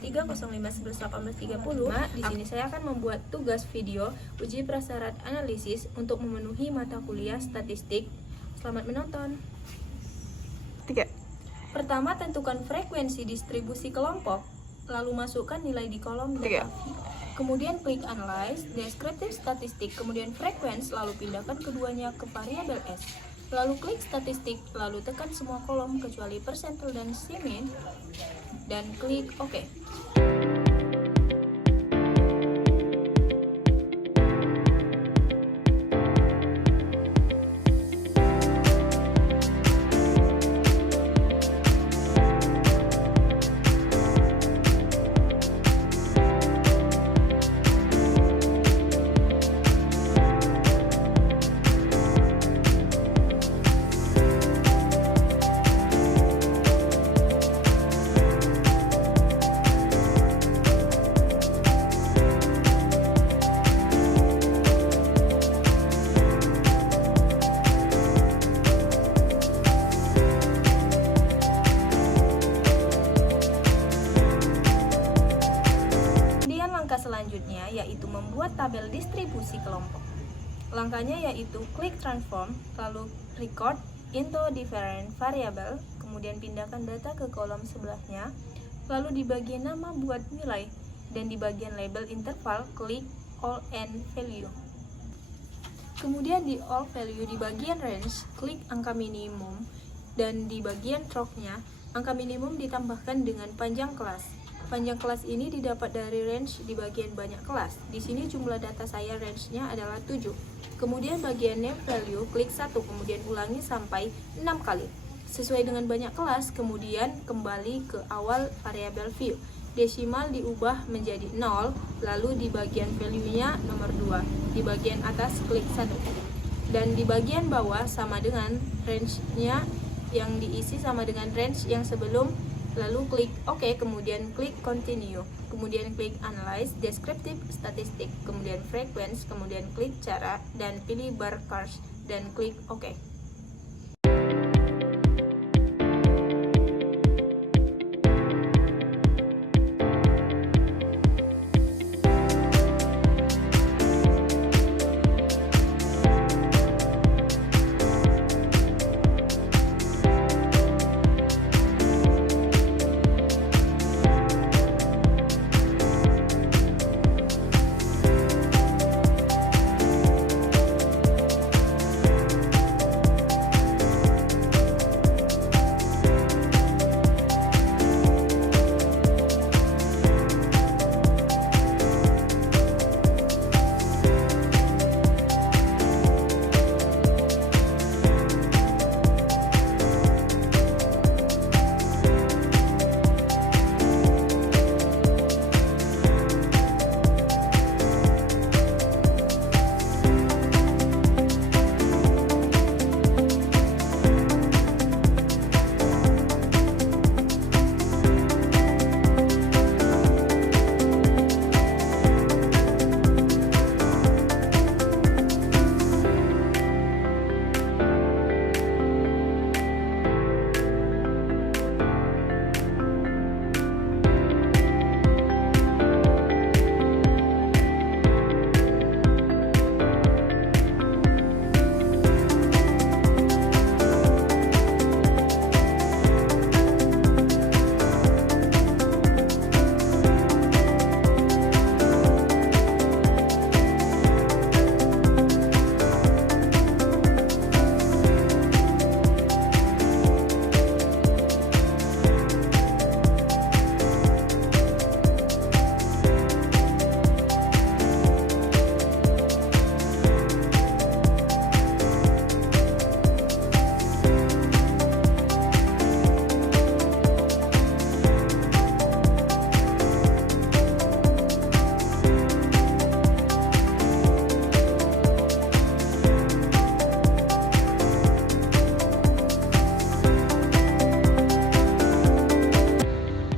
0305111830. Di sini saya akan membuat tugas video uji prasyarat analisis untuk memenuhi mata kuliah statistik. Selamat menonton. 3. Pertama, tentukan frekuensi distribusi kelompok, lalu masukkan nilai di kolom data. Kemudian klik Analyze, Descriptive Statistik, kemudian Frequency, lalu pindahkan keduanya ke variabel S. Lalu klik Statistik, lalu tekan semua kolom kecuali percentile dan mean, dan klik OK. Langkah selanjutnya yaitu membuat tabel distribusi kelompok. Langkahnya yaitu klik transform, lalu record into different variable, kemudian pindahkan data ke kolom sebelahnya, lalu di bagian nama buat nilai, dan di bagian label interval klik all and value. Kemudian di all value di bagian range klik angka minimum, dan di bagian stroke-nya angka minimum ditambahkan dengan panjang kelas. Panjang kelas ini didapat dari range di bagian banyak kelas. Di sini jumlah data saya range-nya adalah 7. Kemudian bagian name value klik 1, kemudian ulangi sampai 6 kali. Sesuai dengan banyak kelas, kemudian kembali ke awal variabel view. Desimal diubah menjadi 0, lalu di bagian value-nya nomor 2. Di bagian atas klik 1. Dan di bagian bawah sama dengan range-nya yang diisi sama dengan range yang sebelum. Lalu klik OK, kemudian klik Continue, kemudian klik Analyze, Descriptive Statistik, kemudian Frequency, kemudian klik Cara, dan pilih Bar Charts, dan klik OK.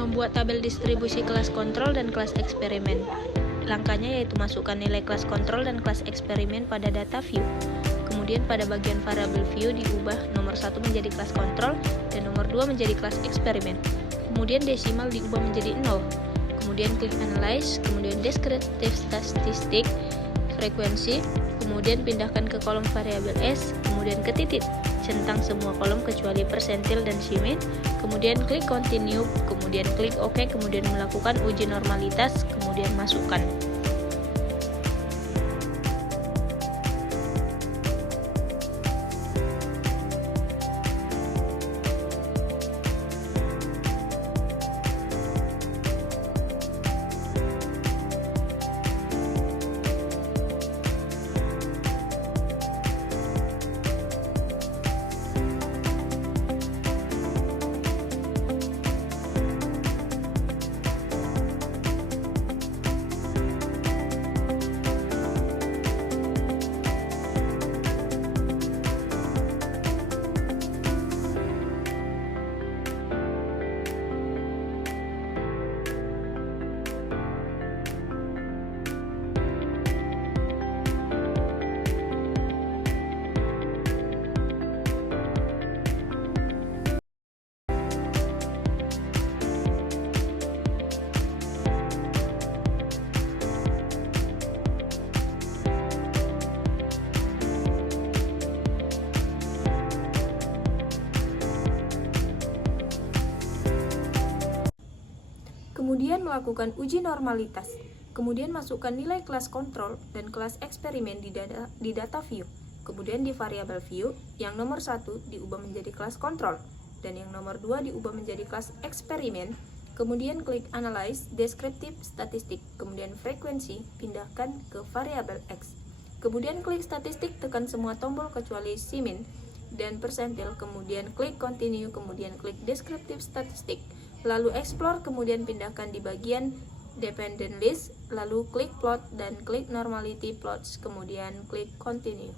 Membuat tabel distribusi kelas kontrol dan kelas eksperimen. Langkahnya yaitu masukkan nilai kelas kontrol dan kelas eksperimen pada data view. Kemudian pada bagian variabel view diubah nomor 1 menjadi kelas kontrol dan nomor 2 menjadi kelas eksperimen. Kemudian desimal diubah menjadi 0. kemudian klik analyze, kemudian descriptive statistik, frekuensi, kemudian pindahkan ke kolom variabel S, kemudian ke titik, centang semua kolom kecuali persentil dan simin, kemudian klik continue, kemudian klik OK, kemudian melakukan uji normalitas, kemudian masukkan. Kemudian melakukan uji normalitas. Kemudian masukkan nilai kelas kontrol dan kelas eksperimen di data view. Kemudian di variabel view, yang nomor 1 diubah menjadi kelas kontrol dan yang nomor 2 diubah menjadi kelas eksperimen. Kemudian klik analyze, descriptive statistik, kemudian frekuensi, pindahkan ke variabel X. Kemudian klik statistik, tekan semua tombol kecuali simin dan persentil, kemudian klik continue, kemudian klik descriptive statistik, lalu explore, kemudian pindahkan di bagian dependent list, lalu klik plot dan klik normality plots, kemudian klik continue.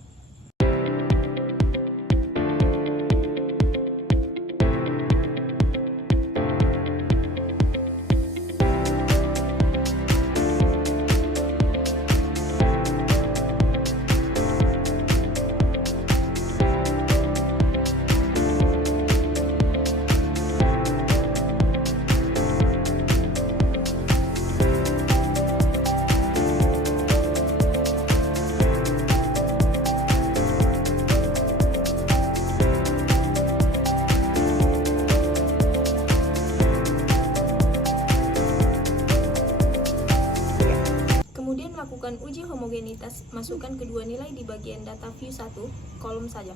Lakukan uji homogenitas, masukkan kedua nilai di bagian data view 1 kolom saja.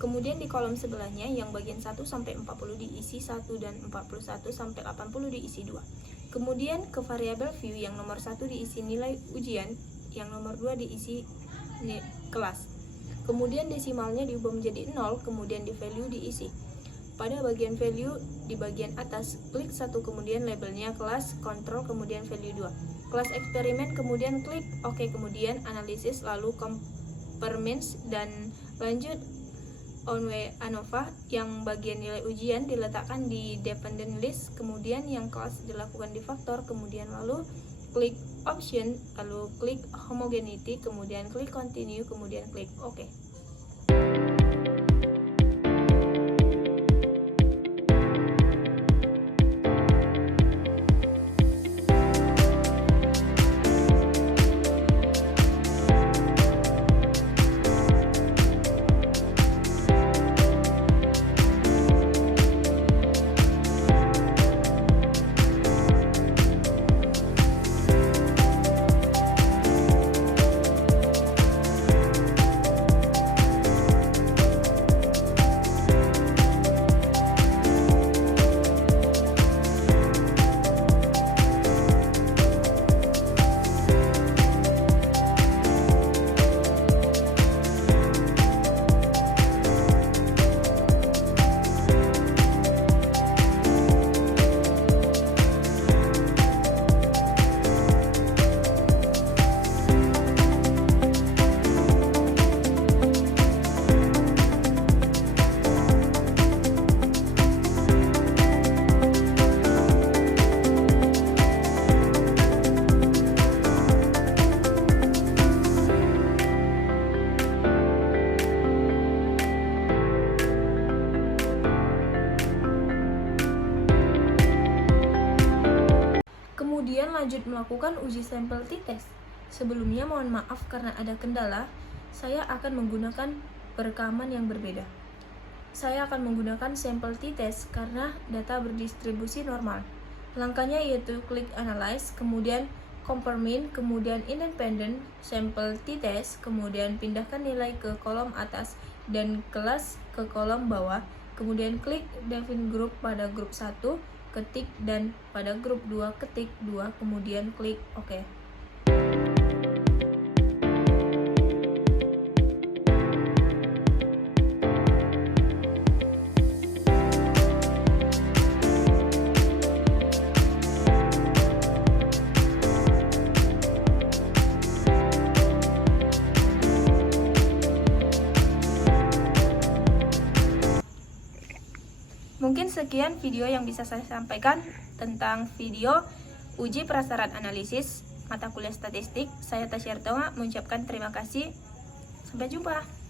Kemudian di kolom sebelahnya yang bagian 1 sampai 40 diisi 1 dan 41 sampai 80 diisi 2. Kemudian ke variabel view yang nomor 1 diisi nilai ujian, yang nomor 2 diisi kelas. Kemudian desimalnya diubah menjadi 0, kemudian di value diisi. Pada bagian value di bagian atas, klik 1, kemudian labelnya kelas kontrol, kemudian value 2. Kelas eksperimen, kemudian klik OK, kemudian analisis, lalu comparments, dan lanjut onWay ANOVA. Yang bagian nilai ujian diletakkan di dependent list, kemudian yang kelas dilakukan di faktor, kemudian lalu klik option, lalu klik homogeneity, kemudian klik continue, kemudian klik OK. kemudian lanjut melakukan uji sampel t-test. Sebelumnya mohon maaf karena ada kendala, saya akan menggunakan perekaman yang berbeda. Saya akan menggunakan sampel t-test karena data berdistribusi normal. Langkahnya yaitu klik Analyze, kemudian Compare Mean, kemudian Independent Sample t-test, kemudian pindahkan nilai ke kolom atas dan kelas ke kolom bawah, kemudian klik Define Group pada grup 1, ketik, dan pada grup 2, ketik 2, kemudian klik OK. Mungkin sekian video yang bisa saya sampaikan tentang video uji prasyarat analisis mata kuliah statistik. Saya Tasya Artonga mengucapkan terima kasih. Sampai jumpa.